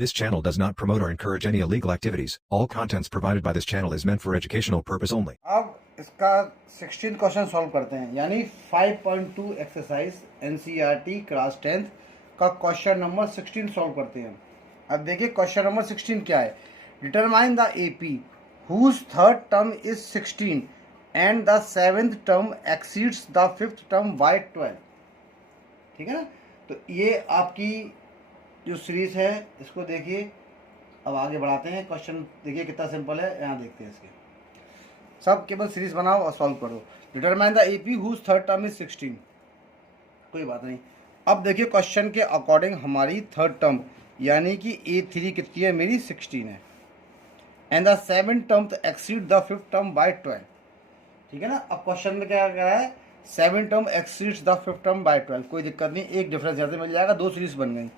This channel does not promote or encourage any illegal activities. All contents provided by this channel is meant for educational purpose only. अब इसका 16 question solve करते हैं, यानी 5.2 exercise NCERT class 10th का question number 16 solve करते हैं। अब देखिए क्वेश्चन नंबर 16 क्या है। Determine the AP whose third term is 16 and the seventh term exceeds the fifth term by 12। ठीक है ना। तो ये आपकी जो सीरीज है इसको देखिए। अब आगे बढ़ाते हैं। क्वेश्चन देखिए कितना सिंपल है, यहाँ देखते हैं इसके। सब केवल सीरीज बनाओ और सॉल्व करो। Determine the AP whose third term is 16, कोई बात नहीं। अब देखिए क्वेश्चन के अकॉर्डिंग हमारी थर्ड टर्म यानी कि A3 कितनी है मेरी 16 है, and the seventh term exceed the fifth term by 12। ठीक है ना। अब क्वेश्चन में क्या कह रहा है, seven term exceeds the fifth term by 12। कोई दिक्कत नहीं, एक डिफरेंस यहाँ से मिल जाएगा, दो सीरीज बन गई।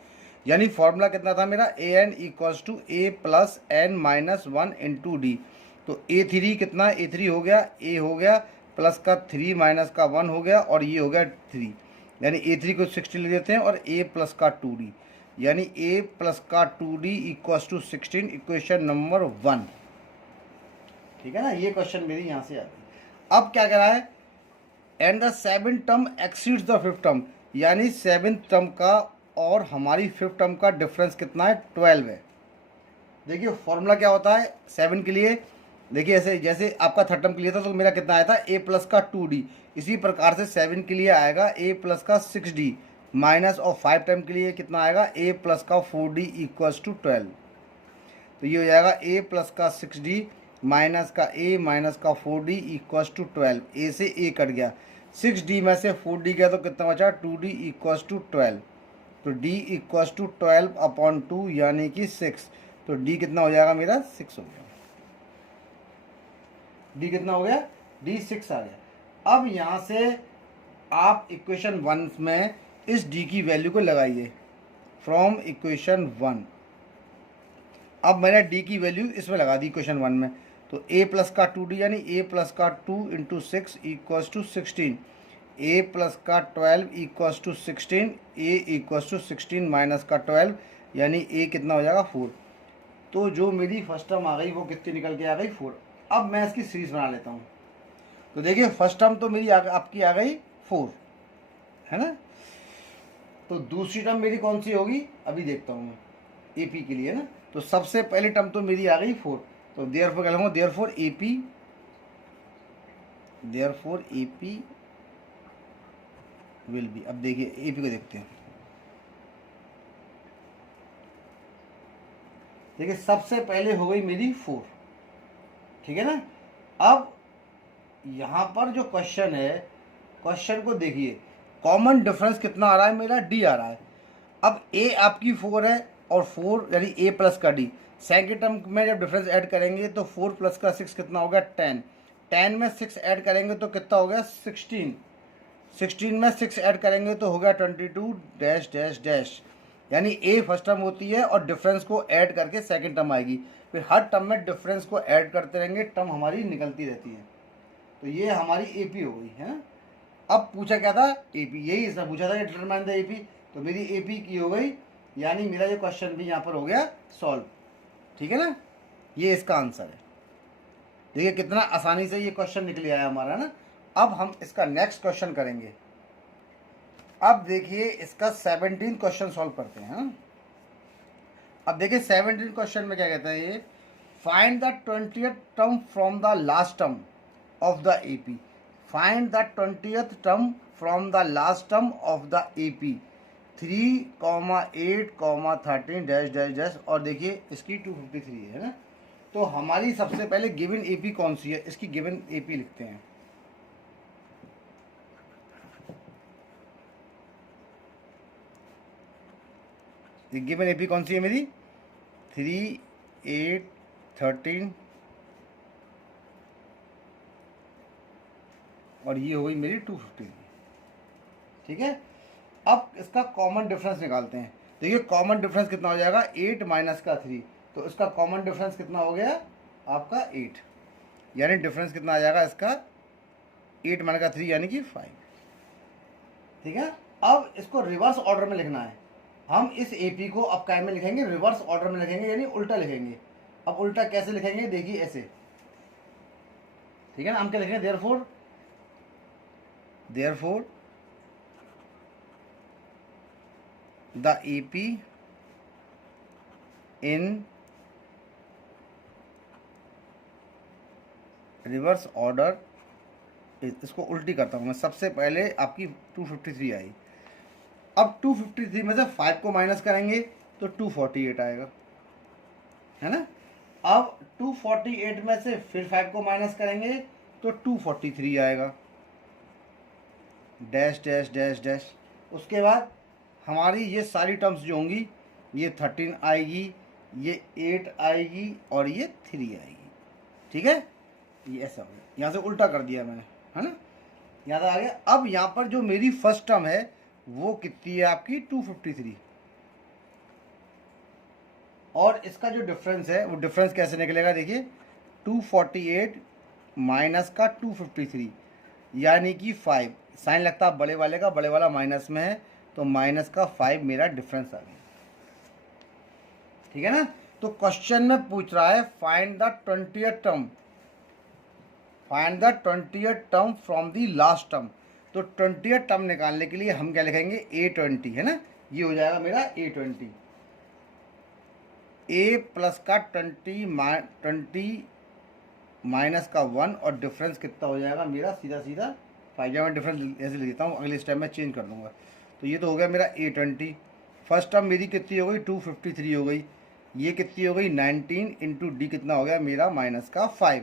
यानी फॉर्मूला कितना था मेरा, an equals to a plus n minus 1 into d. तो A3 कितना, A3 हो गया, a हो गया प्लस का 3 माइनस का 1 हो गया और ये हो गया 3, यानी A3 को 16 ले देते हैं और a प्लस का 2d, यानी a प्लस का 2d equals to 16, equation number 1। ठीक है ना। ये क्वेश्चन मेरी यहाँ से आ गई। अब क्या कह रहा है, and the seven term exceeds the fifth term, यानी सेवेंथ टर्म का और हमारी फिफ्थ टर्म का डिफरेंस कितना है, 12 है। देखिए फॉर्मूला क्या होता है 7 के लिए। देखिए ऐसे जैसे आपका थर्ड टर्म के लिए था तो मेरा कितना आया था, a प्लस का 2d। इसी प्रकार से 7 के लिए आएगा a प्लस का 6d माइनस, और 5 टर्म के लिए कितना आएगा, a प्लस का 4d इक्वल्स टू 12। तो ये हो जाएगा a प्लस का 6d माइनस का a माइनस का 4d इक्वल्स टू 12। a से a कट गया, 6d में से 4d गया तो कितना बचा, 2d इक्वल्स टू 12। तो d इक्वल्स टू 12 अपॉन 2 यानी कि 6। तो d कितना हो जाएगा मेरा, 6 हो गया। d कितना हो गया, d 6 आ गया। अब यहाँ से आप इक्वेशन 1 में इस d की वैल्यू को लगाइए, फ्रॉम इक्वेशन 1। अब मैंने d की वैल्यू इसमें लगा दी इक्वेशन 1 में। तो a प्लस का 2d यानी a प्लस का 2 into 6 equals to 16, a plus का 12 equals to 16, a equals to 16 minus का 12 यानी a कितना हो जाएगा, 4। तो जो मेरी फर्स्ट टर्म आ गई वो कितनी निकल के आ गई, 4। अब मैं इसकी सीरीज बना लेता हूँ। तो देखिए फर्स्ट टर्म तो मेरी आपकी आ गई 4, है ना। तो दूसरी टर्म मेरी कौन सी होगी, अभी देखता हूँ मैं, AP के लिए ना। तो सबसे पहली टर्म तो मेरी आ गई 4। तो देयरफॉर क्या लूँगा, देयरफॉर AP विल बी। अब देखिए AP को देखते हैं। देखिए सबसे पहले हो गई मेरी 4, ठीक है ना। अब यहाँ पर जो क्वेश्चन है, क्वेश्चन को देखिए, कॉमन डिफरेंस कितना आ रहा है मेरा, D आ रहा है। अब A आपकी 4 है और 4 यानी a प्लस का d। सेकेंड टर्म में जब डिफरेंस ऐड करेंगे तो 4 प्लस का 6 कितना हो गया, 10। 10 में 6 ऐड करेंगे तो कितना हो गया, 16। 16 में 6 ऐड करेंगे तो हो गया 22 डैश डैश डैश, यानी a फर्स्ट टर्म होती है और डिफरेंस को ऐड करके सेकंड टर्म आएगी। फिर हर टर्म में डिफरेंस को ऐड करते रहेंगे, टर्म हमारी निकलती रहती है। तो ये हमारी AP हो गई है। अब पूछा क्या था, AP, यही इसने पूछा था कि डिटरमाइन द AP। तो मेरी AP की हो गई, यानी मेरा ये क्वेश्चन भी यहाँ पर हो गया सॉल्व। ठीक है ना। ये इसका आंसर है। देखिए कितना आसानी से ये क्वेश्चन निकल आया हमारा ना। अब हम इसका नेक्स्ट क्वेश्चन करेंगे। अब देखिए इसका 17 क्वेश्चन सॉल्व करते हैं। हाँ? अब देखिए 17 क्वेश्चन में क्या कहता है ये, find the 20th term from the last term of the AP। Find the 20th term from the last term of the AP। 3, 8, 13 dash dash dash, और देखिए इसकी 253 है ना। तो हमारी सबसे पहले गिवन AP कौन सी है, इसकी गिवन AP लिखते हैं। गिवन AP कौन सी है मेरी, 3, 8, 13 और ये हो गई मेरी 253। ठीक है। अब इसका कॉमन डिफरेंस निकालते हैं। देखिए कॉमन डिफरेंस कितना हो जाएगा, 8 माइनस का 3। तो इसका कॉमन डिफरेंस कितना हो गया आपका, 8, यानी डिफरेंस कितना आ जाएगा इसका, 8 माइनस का 3 यानी कि 5। ठीक है। अब इसको रिवर्स ऑर्डर में लिखना है हम इस AP को अब क्या में लिखेंगे, रिवर्स ऑर्डर में लिखेंगे, यानी उल्टा लिखेंगे। अब उल्टा कैसे लिखेंगे, देखिए ऐसे, ठीक है ना। हम क्या लिखेंगे, therefore the AP in reverse order, इसको उल्टी करता हूँ मैं। सबसे पहले आपकी 253 आई, अब 253 में से 5 को माइनस करेंगे तो 248 आएगा, है ना। अब 248 में से फिर 5 को माइनस करेंगे तो 243 आएगा, डैश डैश डैश डैश। उसके बाद हमारी ये सारी टर्म्स जो होंगी, ये 13 आएगी, ये 8 आएगी और ये 3 आएगी, ठीक है। ये ऐसा हो गया, यहाँ से उल्टा कर दिया मैंने, है ना, याद आ गया। अब यहाँ पर जो मेरी फर्स्ट टर्म है वो कितनी है आपकी, 253, और इसका जो डिफरेंस है वो डिफरेंस कैसे निकलेगा, देखिए 248 माइनस का 253 यानी कि 5, साइन लगता है बड़े वाले का, बड़े वाला माइनस में है तो माइनस का 5 मेरा डिफरेंस आ गया, ठीक है ना। तो क्वेश्चन में पूछ रहा है find the 20th term, find the 20th term from the last term. तो 20th टर्म निकालने के लिए हम क्या लिखेंगे, A20, है ना, ये हो जाएगा मेरा A20, A प्लस का 20 माइनस का 1 और डिफरेंस कितना हो जाएगा मेरा, सीधा सीधा 5। मैं डिफरेंस ऐसे लिख देता हूँ, अगले स्टेप में चेंज कर दूंगा। तो ये तो हो गया मेरा A20, फर्स्ट टर्म मेरी कितनी हो गई, 253 हो गई, ये कितनी हो गई 19 इंटू डी कितना हो गया मेरा माइनस का 5,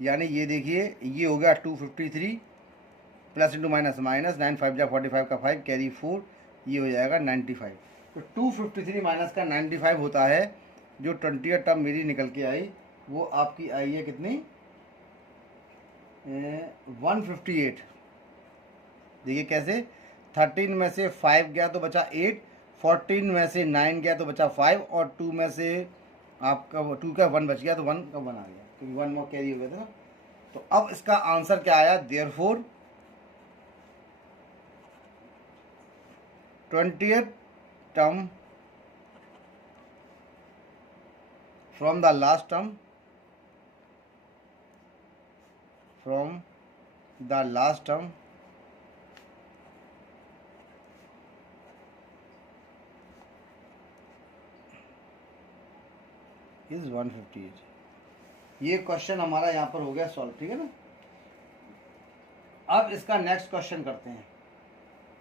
यानी ये देखिए ये हो गया 253 प्लस इंटू माइनस माइनस, 9 5 जा 45 का 5 कैरी 4, ये हो जाएगा 95। तो 253 माइनस का 95 होता है, जो 20th टर्म मेरी निकल के आई वो आपकी आई है कितनी, 158। देखिए कैसे, 13 में से 5 गया तो बचा 8, 14 में से 9 गया तो बचा 5, और 2 में से आपका 2 का 1 बच गया तो 1 का 1 आ गया, क्योंकि 1 मोर कैरी हो गया था ना। तो अब इसका आंसर क्या आया, therefore 20th term from the last term, from the last term is 158। ये क्वेश्चन हमारा यहाँ पर हो गया सॉल्व, ठीक है ना। अब इसका नेक्स्ट क्वेश्चन करते हैं।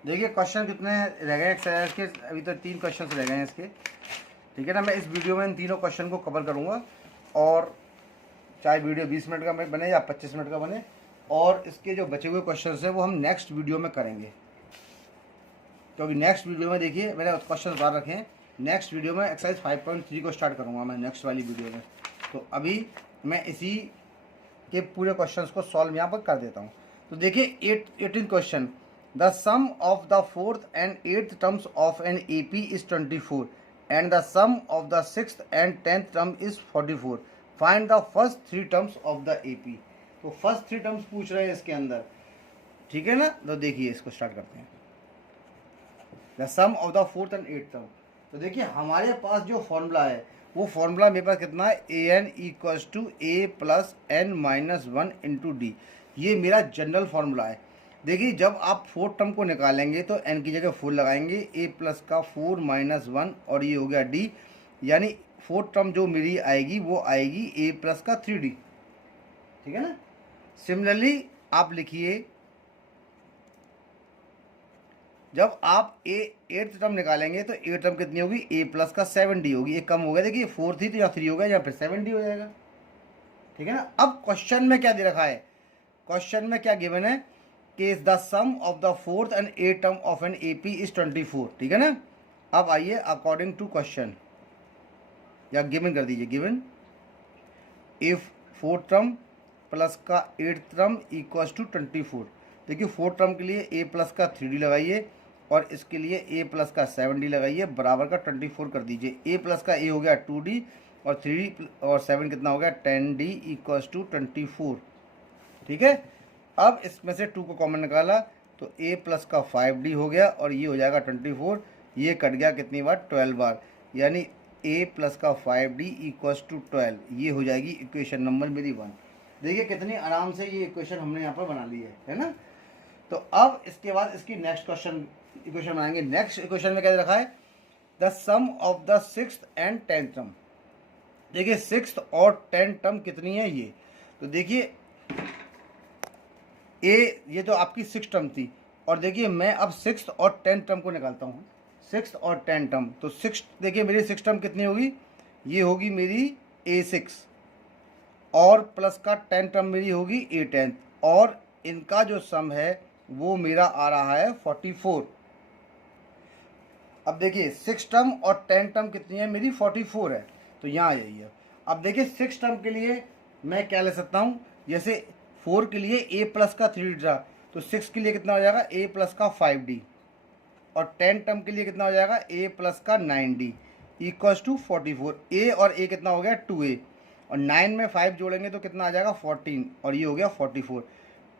देखिए क्वेश्चन कितने रह गए एक्सरसाइज के, अभी तो 3 क्वेश्चन रह गए हैं इसके, ठीक है ना। मैं इस वीडियो में इन तीनों क्वेश्चन को कवर करूँगा, और चाहे वीडियो 20 मिनट का बने या 25 मिनट का बने, और इसके जो बचे हुए क्वेश्चन हैं वो हम नेक्स्ट वीडियो में करेंगे, क्योंकि नेक्स्ट वीडियो में देखिए मैंने क्वेश्चन उतार रखे हैं। नेक्स्ट वीडियो में एक्सरसाइज 5.3 को स्टार्ट करूँगा मैं नेक्स्ट वाली वीडियो में। तो अभी मैं इसी के पूरे क्वेश्चंस को सॉल्व यहाँ पर कर देता हूँ। तो देखिए 18th question, the sum of the 4th and 8th terms of an AP is 24 and the sum of the 6th and 10th term is 44, find the first 3 terms of the AP। तो first 3 terms पूछ रहे हैं इसके अंदर, ठीक है ना। तो देखिए इसको स्टार्ट करते हैं, the sum of the 4th and 8th term. तो देखिए हमारे पास जो फॉर्मूला है वो फॉर्मूला मेरे पास कितना है, AN equals to A plus N minus 1 into d, ये मेरा जनरल फॉर्मूला है। देखिए जब आप 4th टर्म को निकालेंगे तो n की जगह 4 लगाएंगे, a प्लस का 4 माइनस 1 और ये हो गया d, यानी 4th टर्म जो मेरी आएगी वो आएगी a प्लस का 3d, ठीक है ना। सिमिलरली आप लिखिए, जब आप 8th टर्म निकालेंगे तो 8th टर्म कितनी होगी, a प्लस का 7d होगी, एक कम हो गया, देखिए 4 थी तो यहाँ 3 हो गया, या फिर 7d हो जाएगा, ठीक है ना। अब क्वेश्चन में क्या दे रखा है, क्वेश्चन में क्या गिवन है कि the sum of the 4th and 8th term of an AP is 24, ठीक है ना। अब आइए अकॉर्डिंग टू क्वेश्चन, या गिवन कर दीजिए, given if 4th term plus का 8th टर्म इक्वल्स टू 24। देखिए 4th टर्म के लिए a प्लस का 3d लगाइए और इसके लिए a प्लस का 7d लगाइए, बराबर का 24 कर दीजिए। a प्लस का a हो गया 2d और 3d और 7 कितना हो गया 10d इक्वल्स टू 24, ठीक है। अब इसमें से 2 को कॉमन निकाला तो a प्लस का 5d हो गया और ये हो जाएगा 24, ये कट गया कितनी बार, 12 बार, यानी a प्लस का 5d इक्वल्स टू 12, ये हो जाएगी इक्वेशन नंबर मेरी 1। देखिए कितनी आराम से ये इक्वेशन हमने यहाँ पर बना ली है ना। तो अब इसके बाद इसकी नेक्स्ट इक्वेशन बनाएंगे। नेक्स्ट इक्वेशन में क्या रखा है, the sum of the 6th and 10th term. देखिए 6th और 10th टर्म कितनी है ये, तो देखिए ये तो आपकी 6th टर्म थी, और देखिए मैं अब 6th और 10th टर्म को निकालता हूँ, 6th और 10th टर्म। तो 6 देखिए मेरी 6th टर्म कितनी होगी, ये होगी मेरी a6, और प्लस का 10th टर्म मेरी होगी a10, और इनका जो सम है वो मेरा आ रहा है 44। अब देखिए 6 टर्म और 10 टर्म कितनी है मेरी, 44 है, तो यहाँ आ जाइए। अब देखिए 6 टर्म के लिए मैं क्या ले सकता हूँ, जैसे 4 के लिए a प्लस का 3d था, तो 6 के लिए कितना हो जाएगा a प्लस का 5d, और 10 टर्म के लिए कितना हो जाएगा a प्लस का 9d इक्वल्स टू 44। a और a कितना हो गया 2a, और 9 में 5 जोड़ेंगे तो कितना आ जाएगा 14, और ये हो गया 44।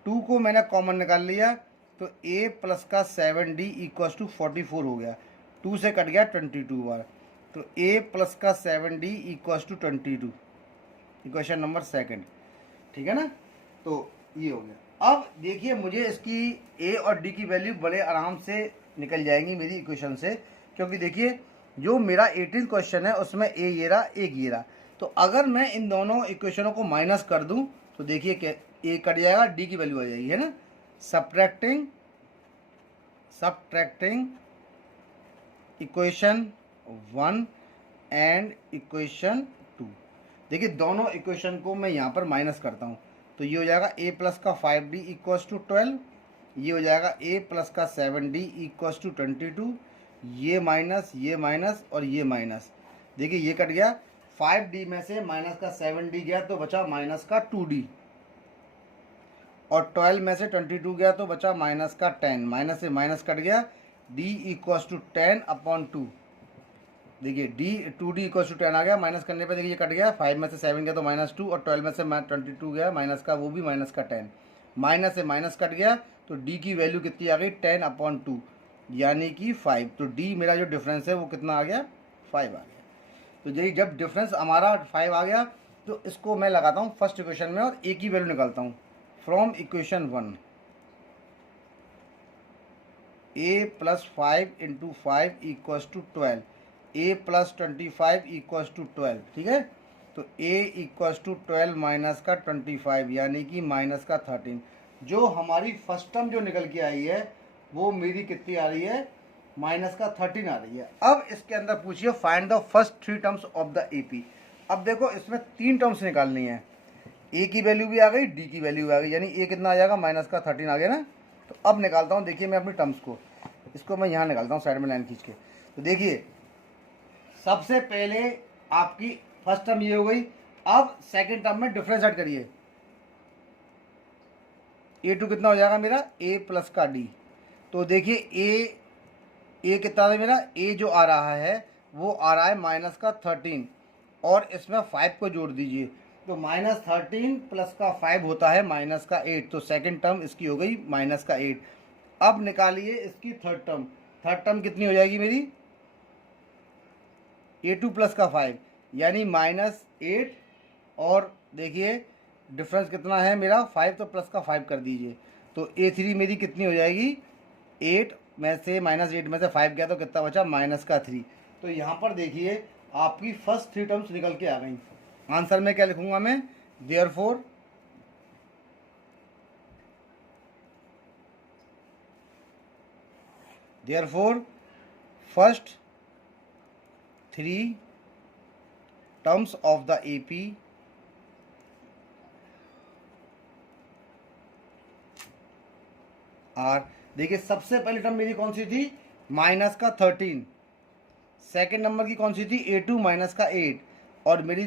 2 को मैंने कॉमन निकाल लिया, तो a प्लस का 7d इक्वल्स टू 44 हो गया, 2 से कट गया 22 बार, तो a प्लस का 7d equals to 22, equation number 2, ठीक है ना। तो ये हो गया। अब देखिए मुझे इसकी a और d की वैल्यू बड़े आराम से निकल जाएंगी मेरी इक्वेशन से, क्योंकि देखिए जो मेरा 18th क्वेश्चन है उसमें a ये रहा, एक ये रहा, तो अगर मैं इन दोनों इक्वेशनों को माइनस कर दूं तो देखिए क्या a कट जाएगा, d की वैल्यू आ जाएगी, है ना। सब्ट्रैक्टिंग इक्वेशन 1 एंड इक्वेशन 2, देखिए दोनों इक्वेशन को मैं यहाँ पर माइनस करता हूँ, तो ये हो जाएगा a प्लस का 5d इक्वल्स टू 12, ये हो जाएगा a प्लस का 7d इक्वल्स टू 22, ये माइनस और ये माइनस, देखिए ये कट गया, 5d में से माइनस का 7d गया तो बचा माइनस का 2d, और 12 में से 22 गया तो बचा माइनस का 10, माइनस से माइनस कट गया, d इक्वल्स टू 10/2, देखिए d 2d इक्वल्स टू 10 आ गया, माइनस करने पे देखिए ये कट गया, 5 में से 7 गया तो -2, और 12 में से 22 गया माइनस का, वो भी माइनस का 10, माइनस से माइनस कट गया, तो d की वैल्यू कितनी आ गई 10/2, यानी कि 5। तो d मेरा जो डिफरेंस है वो कितना आ गया 5 आ गया। तो यही जब डिफरेंस हमारा 5 आ गया तो इसको मैं लगाता हूँ फर्स्ट इक्वेशन में और a की वैल्यू निकालता हूँ from equation 1, a plus 5 into 5 equals to 12, a plus 25 equals to 12, ठीक है। तो a इक्वल्स टू 12 माइनस का 25, यानी कि माइनस का 13। जो हमारी फर्स्ट टर्म जो निकल के आई है वो मेरी कितनी आ रही है, माइनस का 13 आ रही है। अब इसके अंदर पूछिए find the first 3 terms of the AP। अब देखो इसमें 3 टर्म्स निकालनी है, a की वैल्यू भी आ गई, d की वैल्यू भी आ गई, यानी a कितना आ जाएगा माइनस का 13 आ गया ना। तो अब निकालता हूँ, देखिए मैं अपनी टर्म्स को, इसको मैं यहाँ निकालता हूँ साइड में लाइन खींच के। तो देखिए सबसे पहले आपकी फर्स्ट टर्म ये हो गई। अब सेकंड टर्म में डिफरेंस ऐड करिए, a2 कितना हो जाएगा मेरा a प्लस का d। तो देखिए a कितना है मेरा, a जो आ रहा है वो आ रहा है माइनस का 13, और इसमें 5 को जोड़ दीजिए, तो -13 प्लस का 5 होता है माइनस का 8। तो सेकंड टर्म इसकी हो गई माइनस का 8। अब निकालिए इसकी थर्ड टर्म कितनी हो जाएगी मेरी, a2 प्लस का 5 यानी -8, और देखिए डिफरेंस कितना है मेरा 5, तो प्लस का 5 कर दीजिए, तो a3 मेरी कितनी हो जाएगी, 8 में से -8 में से 5 गया तो कितना बचा माइनस का 3। तो यहाँ पर देखिए आपकी फर्स्ट 3 टर्म्स निकल के आ गई। आंसर में क्या लिखूंगा मैं, therefore first 3 terms of the AP are, देखिए सबसे पहली टर्म मेरी कौन सी थी, माइनस का 13, सेकेंड नंबर की कौन सी थी a2 माइनस का 8, और मेरी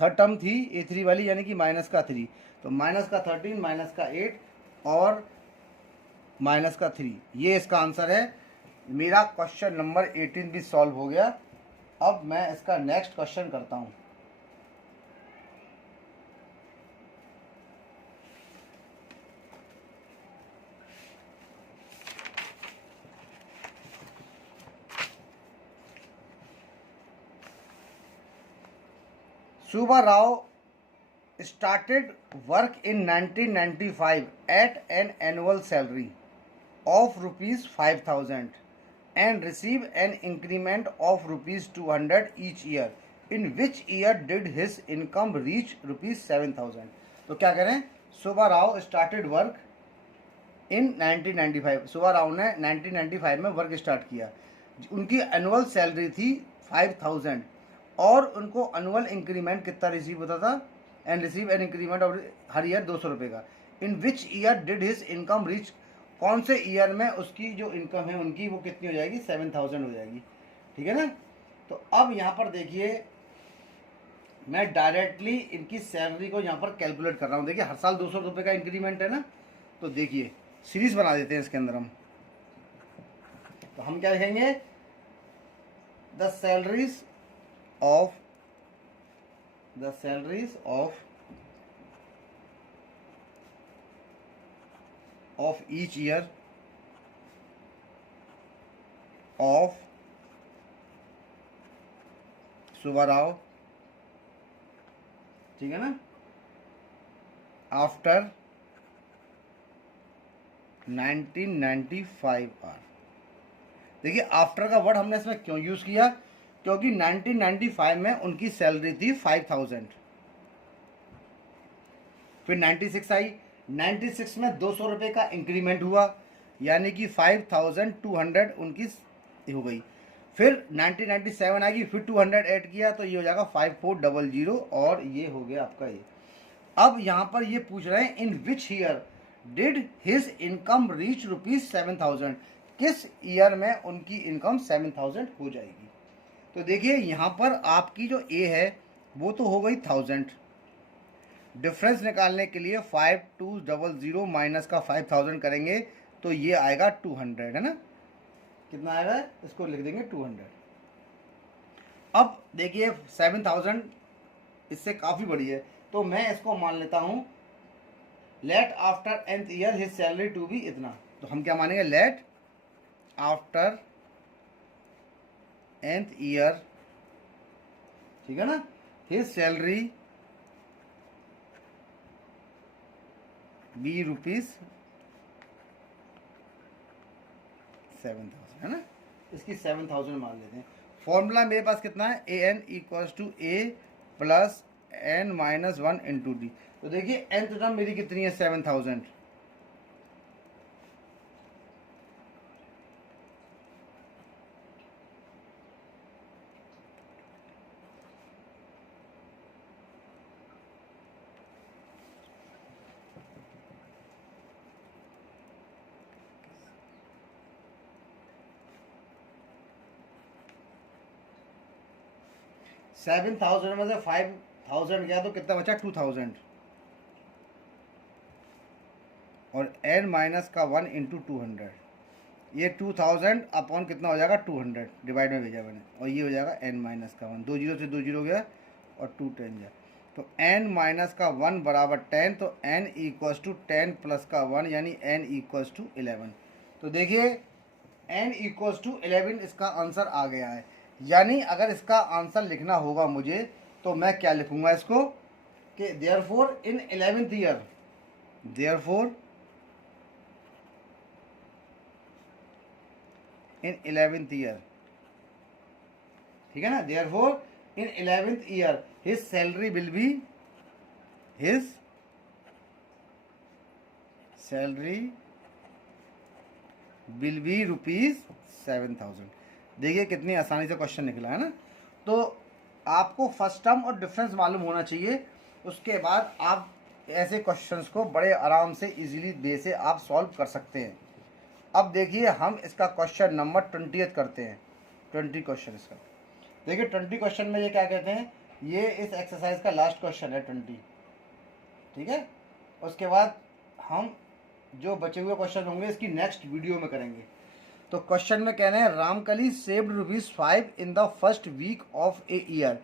थर्ड टर्म थी a3 वाली यानी कि माइनस का 3। तो माइनस का 13 माइनस का 8 और माइनस का 3, ये इसका आंसर है। मेरा क्वेश्चन नंबर 18 भी सॉल्व हो गया। अब मैं इसका नेक्स्ट क्वेश्चन करता हूँ। Subba Rao started work in 1995 at an annual salary of rupees 5,000 and received an increment of rupees 200 each year. In which year did his income reach rupees 7,000? तो क्या करें, Subba Rao started work in 1995। Subba Rao ने 1995 में work start किया। उनकी annual salary थी 5,000 और उनको एनुअल इंक्रीमेंट कितना रिसीव होता था, and receive an increment of हर ईयर 200 रुपये का। In which year did his income reach, कौन से ईयर में उसकी जो इनकम है उनकी वो कितनी हो जाएगी, 7,000 हो जाएगी। ठीक है ना। तो अब यहाँ पर देखिए मैं डायरेक्टली इनकी सैलरी को यहाँ पर कैलकुलेट कर रहा हूँ। देखिए हर साल 200 रुपये का इंक्रीमेंट है ना, तो देखिए सीरीज बना देते हैं इसके अंदर हम। तो हम क्या लिखेंगे, the salaries of each year of Subba Rao, ठीक है ना, आफ्टर 1995 आर। देखिए आफ्टर का वर्ड हमने इसमें क्यों यूज किया, क्योंकि 1995 में उनकी सैलरी थी 5,000। फिर 96 आई, 96 में 200 रुपये का इंक्रीमेंट हुआ, यानी कि 5,200 उनकी हो गई। फिर 1997 आएगी, फिर 200 ऐड किया तो ये हो जाएगा 5400 और ये हो गया आपका ये। अब यहाँ पर ये पूछ रहे हैं in which year did his income reach rupees 7,000, किस ईयर में उनकी इनकम 7,000 हो जाएगी। तो देखिए यहाँ पर आपकी जो ए है वो तो हो गई 1000। डिफरेंस निकालने के लिए 5200 माइनस का 5,000 करेंगे तो ये आएगा 200, है ना। कितना आएगा, इसको लिख देंगे 200। अब देखिए 7,000 इससे काफ़ी बड़ी है, तो मैं इसको मान लेता हूँ let after nth year his salary to be इतना। तो हम क्या मानेंगे, लेट आफ्टर nth ईयर, ठीक है ना, हिज सैलरी बी रुपीज 7,000, है ना। इसकी 7,000 मान लेते हैं। फॉर्मूला मेरे पास कितना है, a n equals to a plus n minus 1 into d. तो देखिए nth टर्म मेरी कितनी है, 7,000। सेवन थाउजेंड में से 5,000 गया तो कितना बचा, 2,000 और n माइनस का 1 इंटू 200। ये 2,000 अपॉन कितना हो जाएगा, 200 डिवाइड में भेजा मैंने, और ये हो जाएगा n माइनस का 1। 2 जीरो से 2 जीरो गया और 2 10 गया, तो n माइनस का 1 बराबर 10, तो n इक्वल्स टू 10 प्लस का 1 यानी n इक्वल्स टू 11। तो देखिए n इक्वल्स टू 11 इसका आंसर आ गया है। यानी अगर इसका आंसर लिखना होगा मुझे तो मैं क्या लिखूंगा इसको कि therefore in 11th year, therefore in 11th year, ठीक है ना, therefore in 11th year his salary will be, his salary will be rupees 7,000। देखिए कितनी आसानी से क्वेश्चन निकला है ना। तो आपको फर्स्ट टर्म और डिफरेंस मालूम होना चाहिए, उसके बाद आप ऐसे क्वेश्चंस को बड़े आराम से इजीली वे से आप सॉल्व कर सकते हैं। अब देखिए हम इसका क्वेश्चन नंबर 20 करते हैं। 20 क्वेश्चन इसका देखिए। 20 क्वेश्चन में ये क्या कहते हैं, ये इस एक्सरसाइज का लास्ट क्वेश्चन है 20, ठीक है। उसके बाद हम जो बचे हुए क्वेश्चन होंगे इसकी नेक्स्ट वीडियो में करेंगे। तो क्वेश्चन में कह रहे हैं Ramkali saved ₹5 in the first week of a year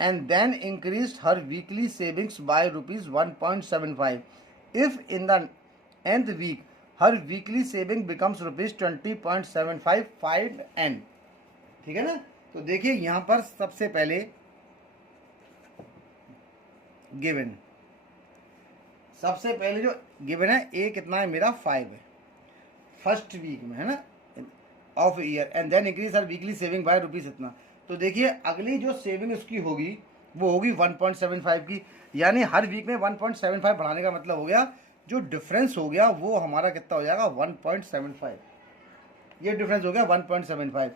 and then increased her weekly savings by ₹1.75। If in the nth week her weekly saving becomes ₹20.75, find n। ठीक है ना। तो देखिए यहाँ पर सबसे पहले गिवन, सबसे पहले जो गिवन है ए कितना है मेरा 5 है फर्स्ट वीक में, है ना, of year, and then increase her weekly saving by rupees इतना। तो देखिए अगली जो सेविंग उसकी होगी वो होगी 1.75 की, यानी हर वीक में 1.75 बढ़ाने का मतलब हो गया जो डिफरेंस हो गया वो हमारा कितना हो जाएगा 1.75, ये डिफरेंस हो गया 1.75।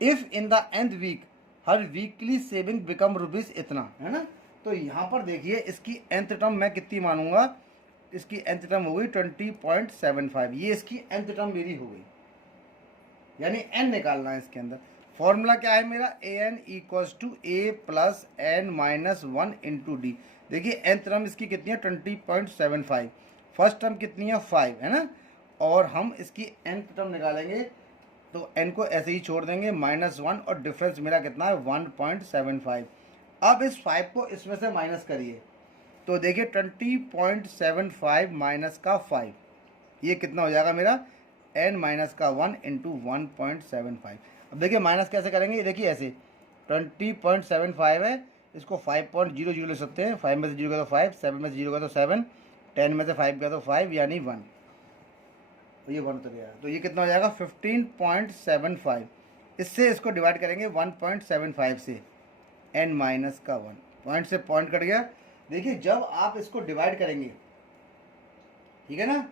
If in the end week her weekly saving become rupees इतना, है ना। तो यहाँ पर देखिए इसकी एंथ टर्म मैं कितनी मानूंगा, इसकी एंथ टर्म हो गई 20.75, ये इसकी एंथ टर्म मेरी हो गई, यानी एन निकालना है इसके अंदर। फॉर्मूला क्या है मेरा, a n equals to a plus n minus 1 into d. देखिए एन टर्म इसकी कितनी है 20.75, फर्स्ट टर्म कितनी है 5, है ना, और हम इसकी एन टर्म निकालेंगे तो एन को ऐसे ही छोड़ देंगे -1 और डिफरेंस मेरा कितना है 1.75। अब इस 5 को इसमें से माइनस करिए तो देखिए 20.75 माइनस का 5, ये कितना हो जाएगा मेरा n माइनस का 1 इंटू 1.75। अब देखिए माइनस कैसे करेंगे, ये देखिए ऐसे 20.75 है, इसको 5.00 ले सकते हैं, 5 में से 0 का तो 5, 7 में से 0 का तो 7, 10 में से 5 का तो 5 यानी 1, तो ये 1 तो गया, तो ये कितना हो जाएगा 15.75। इससे इसको डिवाइड करेंगे 1.75 से, n माइनस का 1, पॉइंट से पॉइंट कट गया। देखिए जब आप इसको डिवाइड करेंगे, ठीक है ना,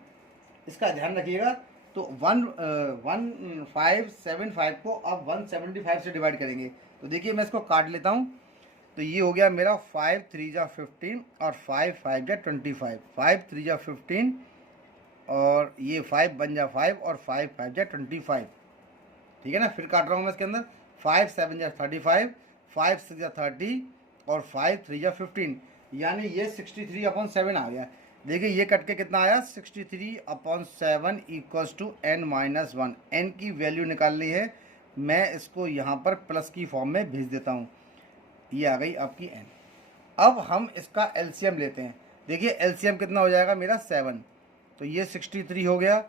इसका ध्यान रखिएगा, तो 1575 को अब 175 से डिवाइड करेंगे तो देखिए मैं इसको काट लेता हूँ, तो ये हो गया मेरा 5 3 जा 15 और 5 5 जा 25, 5 3 जा 15 और ये 5 बन जा 5 और 5 5 जा 25, ठीक है ना। फिर काट रहा हूँ मैं इसके अंदर, 5 7 जा 35, 5 6 जा 30 और 5 3 जा 15, यानी ये 63/7 आ गया। देखिए ये कट के कितना आया 63/7 equals to n minus 1। n की वैल्यू निकालनी है, मैं इसको यहाँ पर प्लस की फॉर्म में भेज देता हूँ, ये आ गई आपकी n। अब हम इसका एलसीएम लेते हैं, देखिए एलसीएम कितना हो जाएगा मेरा 7, तो ये 63 हो गया,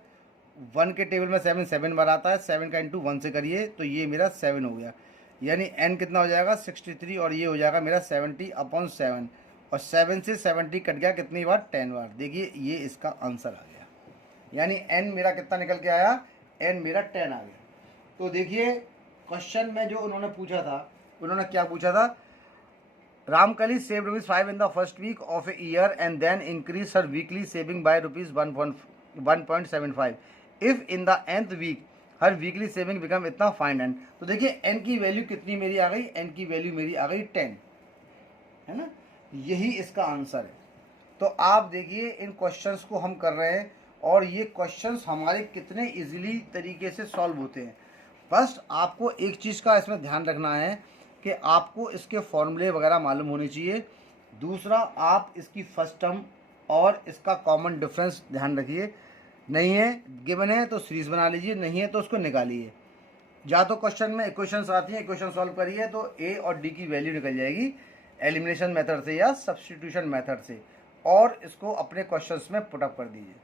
1 के टेबल में 7 7 बार आता है, 7 का इंटू 1 से करिए तो ये मेरा 7 हो गया, यानी n कितना हो जाएगा 63 और ये हो जाएगा मेरा 70/7, और 7 से 70 कट गया कितनी बार 10 बार। देखिए ये इसका आंसर आ गया, यानी n मेरा कितना निकल के आया, n मेरा 10 आ गया। तो देखिए क्वेश्चन में जो उन्होंने पूछा था, उन्होंने क्या पूछा था, Ramkali save ₹5 in the first week of a year and then increase her weekly saving by ₹1.75 if in the nth week her weekly saving become इतना फाइंड एंड। तो देखिए n की वैल्यू कितनी मेरी आ गई, n की वैल्यू मेरी आ गई 10, है ना, यही इसका आंसर है। तो आप देखिए इन क्वेश्चंस को हम कर रहे हैं और ये क्वेश्चंस हमारे कितने इजीली तरीके से सॉल्व होते हैं। बस आपको एक चीज़ का इसमें ध्यान रखना है कि आपको इसके फॉर्मूले वगैरह मालूम होने चाहिए। दूसरा, आप इसकी फर्स्ट टर्म और इसका कॉमन डिफरेंस ध्यान रखिए, नहीं है गिवन है तो सीरीज बना लीजिए, नहीं है तो उसको निकालिए। या तो क्वेश्चन में इक्वेशंस आती हैं, इक्वेशन सॉल्व करिए तो ए और डी की वैल्यू निकल जाएगी एलिमिनेशन मेथड से या सब्स्टिट्यूशन मेथड से, और इसको अपने क्वेश्चंस में पुटअप कर दीजिए।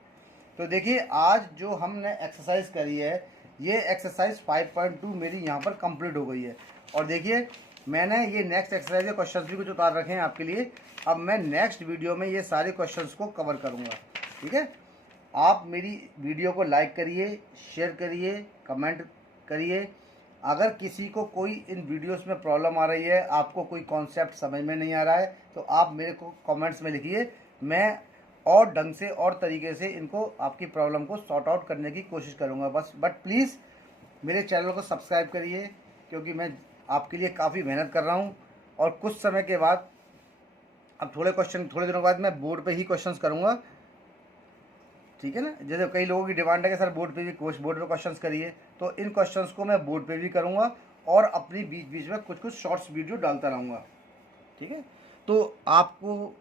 तो देखिए आज जो हमने एक्सरसाइज करी है, ये एक्सरसाइज 5.2 मेरी यहाँ पर कंप्लीट हो गई है। और देखिए मैंने ये नेक्स्ट एक्सरसाइज के क्वेश्चंस भी कुछ उतार रखे हैं आपके लिए। अब मैं नेक्स्ट वीडियो में ये सारे क्वेश्चंस को कवर करूँगा, ठीक है। आप मेरी वीडियो को लाइक करिए, शेयर करिए, कमेंट करिए। अगर किसी को कोई इन वीडियोस में प्रॉब्लम आ रही है, आपको कोई कॉन्सेप्ट समझ में नहीं आ रहा है, तो आप मेरे को कमेंट्स में लिखिए, मैं और ढंग से और तरीके से इनको आपकी प्रॉब्लम को सॉर्ट आउट करने की कोशिश करूँगा बस। बट प्लीज़ मेरे चैनल को सब्सक्राइब करिए, क्योंकि मैं आपके लिए काफ़ी मेहनत कर रहा हूँ। और कुछ समय के बाद, अब थोड़े दिनों बाद मैं बोर्ड पे ही क्वेश्चंस करूँगा, ठीक है ना। जैसे कई लोगों की डिमांड है कि सर बोर्ड पे क्वेश्चंस करिए, तो इन क्वेश्चंस को मैं बोर्ड पे भी करूँगा और अपनी बीच बीच में कुछ कुछ शॉर्ट्स वीडियो डालता रहूँगा, ठीक है। तो आपको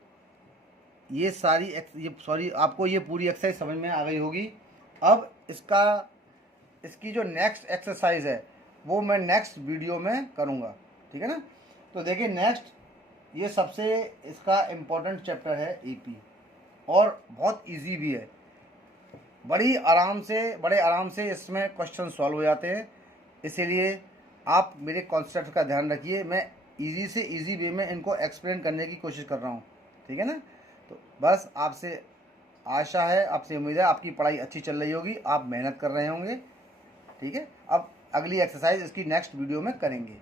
आपको ये पूरी एक्सरसाइज समझ में आ गई होगी। अब इसकी जो नेक्स्ट एक्सरसाइज है वो मैं नेक्स्ट वीडियो में करूँगा, ठीक है ना। तो देखिए नेक्स्ट, ये सबसे इसका इम्पोर्टेंट चैप्टर है ईपी, और बहुत इजी भी है, बड़े आराम से इसमें क्वेश्चन सॉल्व हो जाते हैं। इसीलिए आप मेरे कॉन्सेप्ट का ध्यान रखिए, मैं इजी से इजी वे में इनको एक्सप्लेन करने की कोशिश कर रहा हूँ, ठीक है ना। तो बस आपसे आशा है, आपसे उम्मीद है आपकी पढ़ाई अच्छी चल रही होगी, आप मेहनत कर रहे होंगे। ठीक है, अब अगली एक्सरसाइज इसकी नेक्स्ट वीडियो में करेंगे।